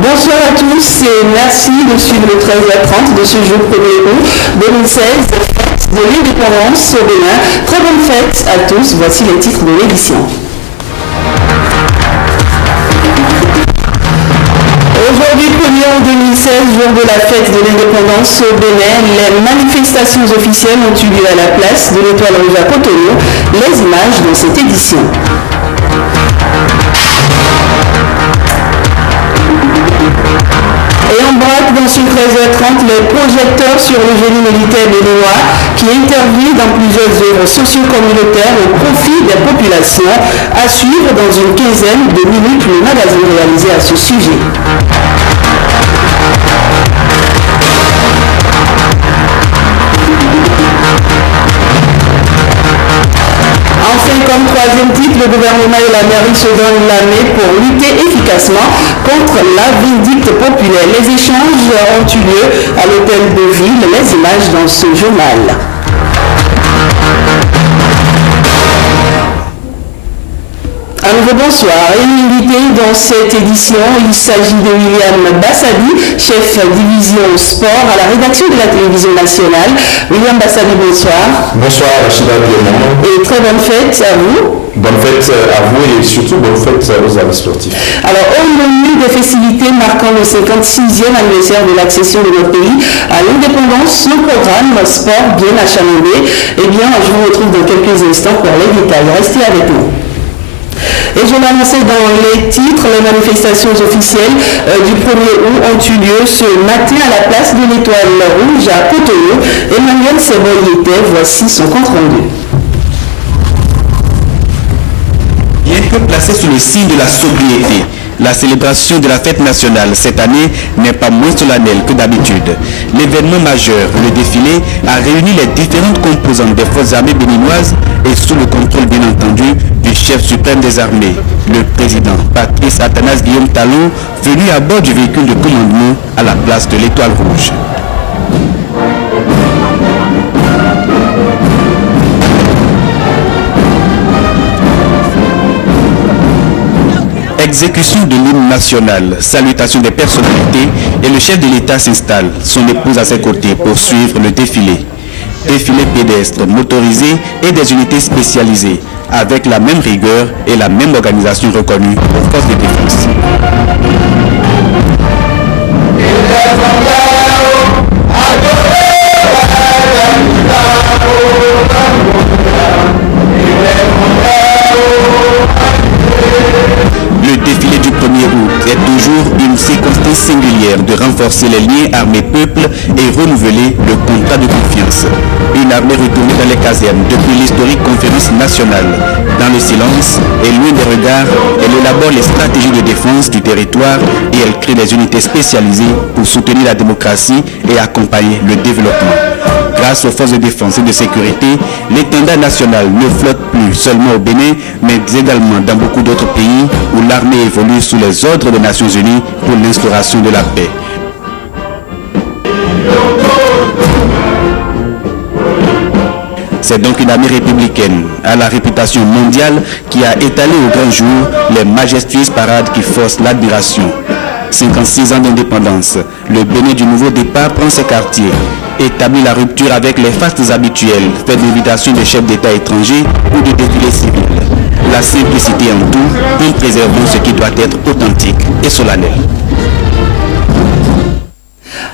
Bonsoir à tous et merci de suivre le 13h30 de ce jour 1er août 2016, fête de l'indépendance au Bénin. Très bonne fête à tous, voici les titres de l'édition. Aujourd'hui, 1er août 2016, jour de la fête de l'indépendance au Bénin, les manifestations officielles ont eu lieu à la place de l'Étoile Rouge à Cotonou. Les images dans cette édition. Et on braque dans ce 13h30 les projecteurs sur le génie militaire béninois qui intervient dans plusieurs œuvres socio-communautaires au profit des populations. À suivre dans une quinzaine de minutes le magazine réalisé à ce sujet. Enfin, comme troisième titre, le gouvernement et la mairie se donnent la main pour lutter efficacement contre la vindicte populaire. Les échanges ont eu lieu à l'hôtel de ville. Les images dans ce journal. À nouveau bonsoir. Et invité dans cette édition, il s'agit de William Bassadi, chef division sport à la rédaction de la télévision nationale. William Bassadi, bonsoir. Bonsoir Rachida Clément. Et très bonne fête à vous. Bonne fête à vous et surtout bonne fête aux amis sportifs. Alors, au menu des festivités marquant le 56e anniversaire de l'accession de notre pays à l'indépendance, le programme sport bien achalandé. Eh bien, je vous retrouve dans quelques instants pour les détails. Restez avec nous. Et je l'annonçais dans les titres, les manifestations officielles du 1er août ont eu lieu ce matin à la place de l'Étoile Rouge à Cotonou. Emmanuel Seboyete, voici son compte rendu. Bien que placé sous le signe de la sobriété, la célébration de la fête nationale cette année n'est pas moins solennelle que d'habitude. L'événement majeur, le défilé, a réuni les différentes composantes des forces armées béninoises et sous le contrôle bien entendu du chef suprême des armées, le président Patrice Athanase Guillaume Talon, venu à bord du véhicule de commandement à la place de l'Étoile Rouge. Exécution de l'hymne national, salutation des personnalités et le chef de l'État s'installe, son épouse à ses côtés pour suivre le défilé. Défilé pédestre, motorisé et des unités spécialisées, avec la même rigueur et la même organisation reconnue aux forces de défense. Le défilé du 1er août est toujours une circonstance singulière de renforcer les liens armée-peuple et renouveler le contrat de confiance. Une armée retournée dans les casernes depuis l'historique conférence nationale. Dans le silence et loin des regards, elle élabore les stratégies de défense du territoire et elle crée des unités spécialisées pour soutenir la démocratie et accompagner le développement. Grâce aux forces de défense et de sécurité, l'étendard national ne flotte plus seulement au Bénin, mais également dans beaucoup d'autres pays où l'armée évolue sous les ordres des Nations Unies pour l'instauration de la paix. C'est donc une armée républicaine à la réputation mondiale qui a étalé au grand jour les majestueuses parades qui forcent l'admiration. 56 ans d'indépendance, le Bénin du nouveau départ prend ses quartiers, établit la rupture avec les fastes habituels, fait d'invitations de chefs d'État étrangers ou de défilés civils. La simplicité en tout, en préservant ce qui doit être authentique et solennel.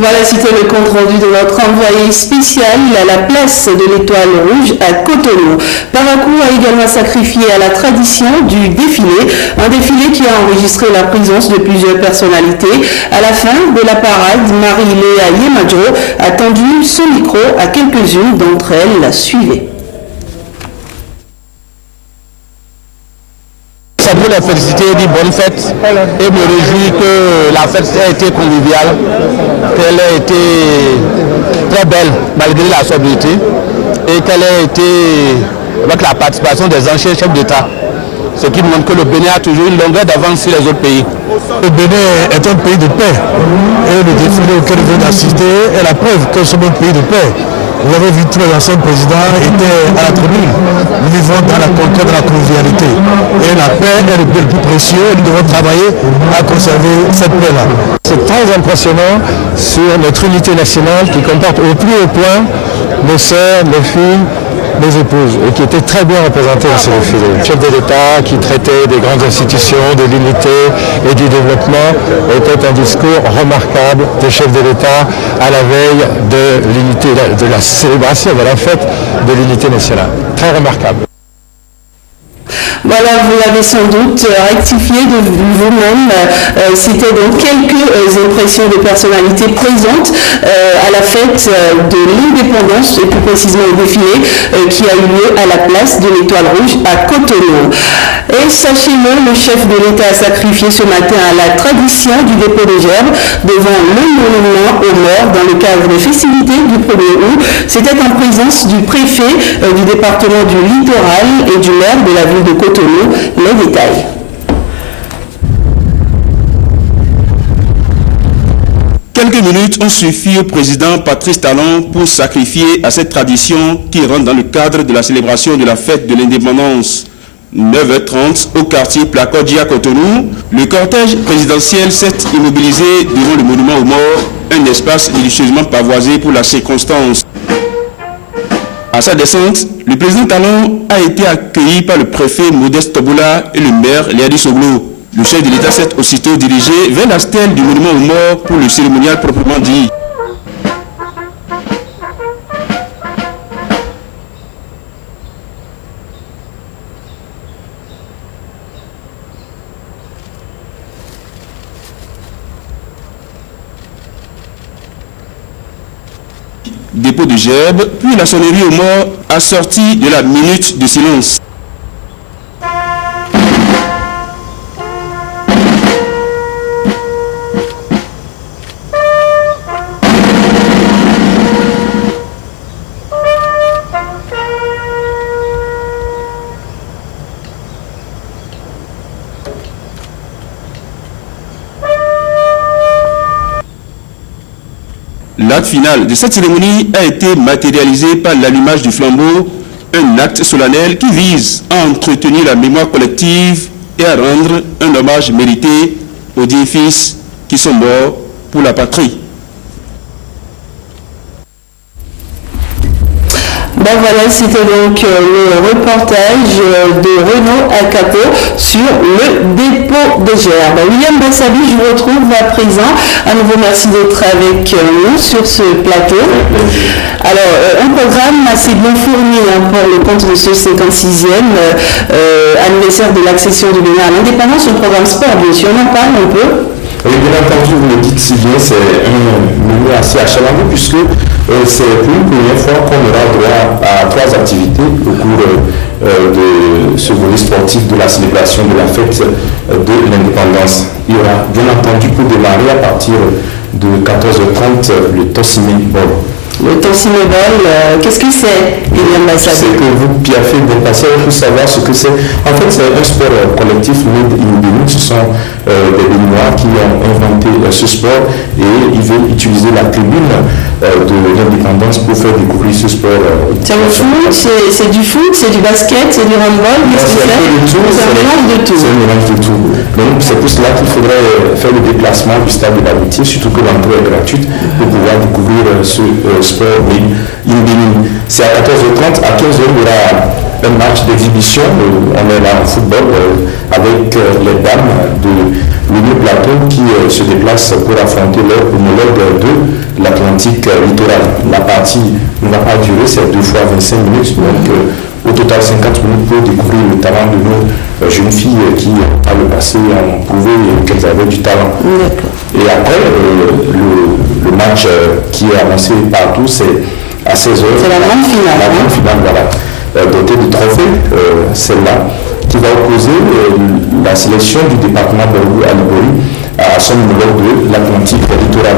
Voilà, c'était le compte rendu de notre envoyé spécial à la place de l'Étoile Rouge à Cotonou. Parakou a également sacrifié à la tradition du défilé, un défilé qui a enregistré la présence de plusieurs personnalités. À la fin de la parade, Marie-Léa Yemadjo a tendu son micro à quelques-unes d'entre elles. La suivez. C'est pour les féliciter et dire bonne fête et me réjouir que la fête ait été conviviale, qu'elle ait été très belle malgré la sobriété et qu'elle ait été avec la participation des anciens chefs d'État. Ce qui montre que le Bénin a toujours une longueur d'avance sur les autres pays. Le Bénin est un pays de paix et le défilé auquel vous venez d'assister est la preuve que nous sommes un pays de paix. Vous avez vu tous les anciens présidents étaient à la tribune. Nous vivons dans la concorde, dans la convivialité. Et la paix est le bien le plus précieux. Nous devons travailler à conserver cette paix-là. C'est très impressionnant sur notre unité nationale qui comporte au plus haut point nos sœurs, nos filles, nos épouses, et qui étaient très bien représentées dans ce défilé. Le chef de l'État qui traitait des grandes institutions, de l'unité et du développement était un discours remarquable des chefs de l'État à la veille de l'unité, de la célébration, de la fête de l'unité nationale. Très remarquable. Voilà, vous l'avez sans doute rectifié de vous-même. C'était donc quelques impressions de personnalités présentes à la fête de l'indépendance, et plus précisément au défilé qui a eu lieu à la place de l'Étoile Rouge à Cotonou. Et sachez-le, le chef de l'État a sacrifié ce matin à la tradition du dépôt de gerbes devant le monument aux morts dans le cadre des festivités du 1er août. C'était en présence du préfet du département du Littoral et du maire de la ville de Cotonou. Les détails. Quelques minutes ont suffi au président Patrice Talon pour sacrifier à cette tradition qui rentre dans le cadre de la célébration de la fête de l'indépendance. 9h30 au quartier Plakodji à Cotonou, le cortège présidentiel s'est immobilisé devant le monument aux morts, un espace délicieusement pavoisé pour la circonstance. À sa descente, le président Talon a été accueilli par le préfet Modeste Tobola et le maire Léadi Soglo. Le chef de l'État s'est aussitôt dirigé vers la stèle du monument aux morts pour le cérémonial proprement dit. Dépôt de gerbes, puis la sonnerie aux morts assortie de la minute de silence. L'acte final de cette cérémonie a été matérialisé par l'allumage du flambeau, un acte solennel qui vise à entretenir la mémoire collective et à rendre un hommage mérité aux 10 fils qui sont morts pour la patrie. Ben voilà, c'était donc le reportage de Renaud Akapo sur le dépôt de gerbes. William Bassabi, je vous retrouve à présent. À nouveau, merci d'être avec nous sur ce plateau. Alors, un programme assez bien fourni pour le compte de ce 56e anniversaire de l'accession du Bénin à l'indépendance, un programme sport, bien sûr, on en parle un peu. Oui, bien entendu, vous le dites si bien, c'est un menu assez achalandé puisque c'est pour une première fois qu'on aura droit à 3 activités au cours de ce volet sportif de la célébration de la fête de l'indépendance. Il y aura bien entendu pour démarrer à partir de 14h30 le Tossimé Ball. Le Tossimé Ball, qu'est-ce que c'est, William Bassabi? C'est que vous piaffez des patients pour savoir ce que c'est. En fait, c'est un sport collectif made in Benin. Ce sont des Béninois qui ont inventé ce sport et ils veulent utiliser la tribune de l'indépendance pour faire découvrir ce sport. C'est le foot, c'est du foot, c'est du basket, c'est du handball, qu'est-ce que c'est? C'est un mélange de tout. C'est un mélange de tout. Donc c'est pour cela qu'il faudrait faire le déplacement du stade de l'amitié, surtout que l'entrée est gratuite, pour pouvoir découvrir ce sport in Benin. C'est à 14h30, à 15h il y aura un match d'exhibition, on est là en football avec les dames de l'Union Plateau qui se déplacent pour affronter leur homologue de l'Atlantique littoral. La partie ne va pas durer, c'est 2 fois 25 minutes, donc au total 50 minutes pour découvrir le talent de nos jeunes filles qui, par le passé, ont prouvé qu'elles avaient du talent. Et après, le match qui est avancé partout, c'est à 16h. C'est la grande finale. La grande finale, voilà. Dotée de trophées, celle-là, qui va opposer la sélection du département d'Orgou à Libori à son homologue de l'Atlantique littoral.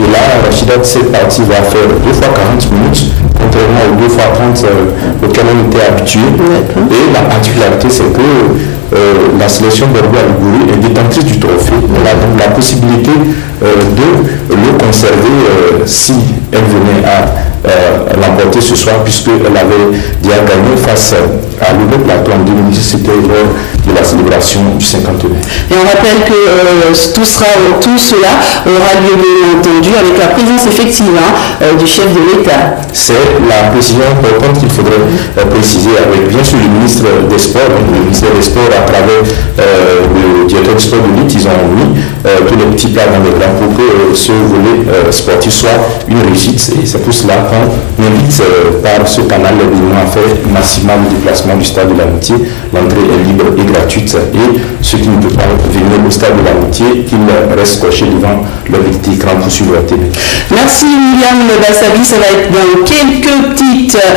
Et là, Rachida, cette partie va faire 2 fois 40 minutes, contrairement aux 2 fois 30 auxquelles on était habitué. Et la particularité, c'est que la sélection d'Orgou à Libori est détentrice du trophée. Elle a donc la possibilité de le conserver si elle venait à l'emporter ce soir, puisqu'elle avait déjà gagné face à l'Union Plateau en 2010, c'était lors de la célébration du 50e. Et on rappelle que tout cela aura lieu, bien entendu, avec la présence effective du chef de l'État. C'est la précision importante qu'il faudrait préciser avec, bien sûr, le ministre des Sports. Le ministère des Sports, à travers le directeur du sport de l'élite, ils ont mis tous les petits plats dans les plats pour que ce volet sportif soit une réussite. Et c'est pour cela qu'on invite par ce canal à faire massivement le déplacement du stade de l'Amitié. L'entrée est libre et gratuite. Et ceux qui ne peuvent pas venir au stade de l'Amitié, qu'ils restent cochés devant leur petit écran pour suivre la télé. Merci William Bassavi, ça va être dans quelques petites heures.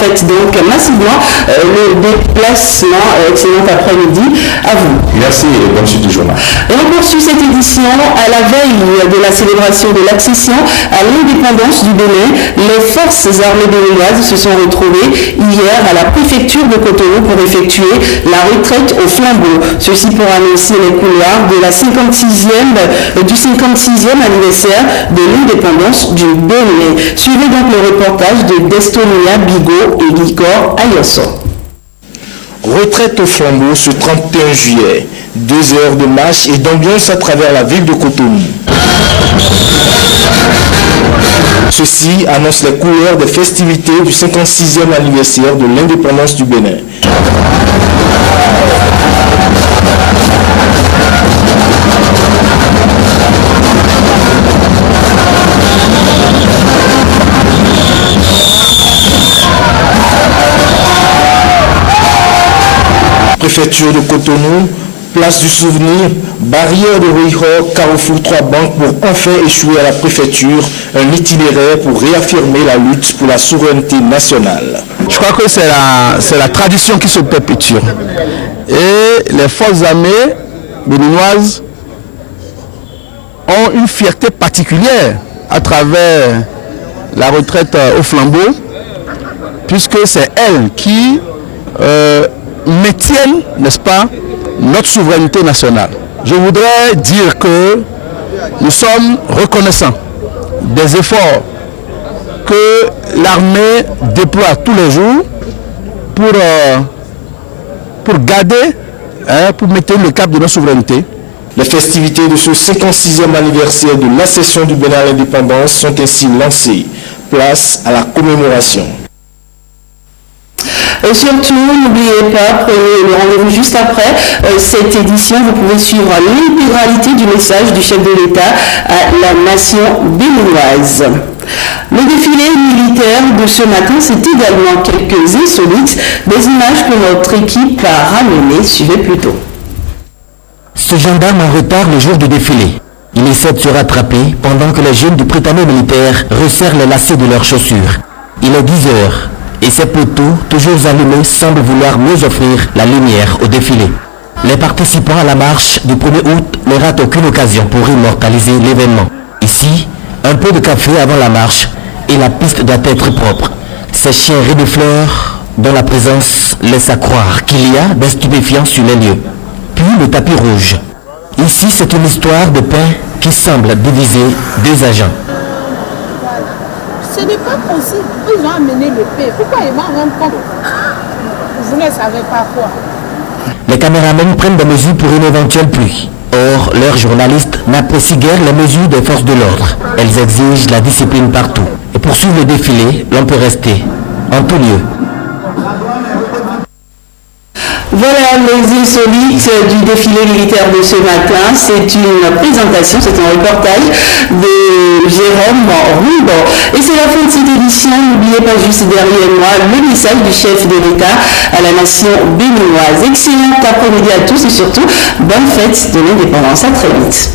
Faites donc massivement le déplacement. Excellent après-midi à vous. Merci et bonne suite du journal. Et on poursuit cette édition à la veille de la célébration de l'accession à l'indépendance du Bénin. Les forces armées béninoises se sont retrouvées hier à la préfecture de Cotonou pour effectuer la retraite au flambeau. Ceci pour annoncer les couloirs de la 56e anniversaire de l'indépendance du Bénin. Suivez donc le reportage de Destonia Bigot et Gikor Ayosso. Retraite au flambeau ce 31 juillet. 2 heures de marche et d'ambiance à travers la ville de Cotonou. Ceci annonce les couleurs des festivités du 56e anniversaire de l'indépendance du Bénin. Préfecture de Cotonou, place du souvenir, barrière de Ruiho, Carrefour 3 banques pour enfin échouer à la préfecture, un itinéraire pour réaffirmer la lutte pour la souveraineté nationale. Je crois que c'est la tradition qui se perpétue. Et les forces armées béninoises ont une fierté particulière à travers la retraite au flambeau, puisque c'est elles qui maintiennent, n'est-ce pas, notre souveraineté nationale. Je voudrais dire que nous sommes reconnaissants des efforts que l'armée déploie tous les jours pour garder, pour maintenir le cap de notre souveraineté. Les festivités de ce 56e anniversaire de l'accession du Bénin à l'indépendance sont ainsi lancées. Place à la commémoration. Et surtout, n'oubliez pas, prenez le rendez-vous juste après cette édition. Vous pouvez suivre l'intégralité du message du chef de l'État à la nation béninoise. Le défilé militaire de ce matin, c'est également quelques insolites, des images que notre équipe a ramenées. Suivez plutôt. Ce gendarme en retard le jour du défilé. Il essaie de se rattraper pendant que les jeunes du prétendant militaire resserrent les lacets de leurs chaussures. Il est 10 heures. Et ces poteaux, toujours allumés, semblent vouloir mieux offrir la lumière au défilé. Les participants à la marche du 1er août ne ratent aucune occasion pour immortaliser l'événement. Ici, un peu de café avant la marche et la piste doit être propre. Ces chiens renifleurs dont la présence laisse à croire qu'il y a des stupéfiants sur les lieux. Puis le tapis rouge. Ici, c'est une histoire de pain qui semble diviser deux agents. Ce n'est pas possible. Ils ont amené le pain. Pourquoi ils m'en rendent compte? Vous ne savez pas quoi. Les caméramans prennent des mesures pour une éventuelle pluie. Or, leurs journalistes n'apprécient guère les mesures des forces de l'ordre. Elles exigent la discipline partout. Et pour suivre le défilé, l'on peut rester en tout lieu. Voilà les insolites du défilé militaire de ce matin. C'est une présentation, c'est un reportage de Jérôme Rubo. Et c'est la fin de cette édition. N'oubliez pas juste derrière moi le message du chef de l'État à la nation béninoise. Excellent après-midi à tous et surtout bonne fête de l'indépendance. À très vite.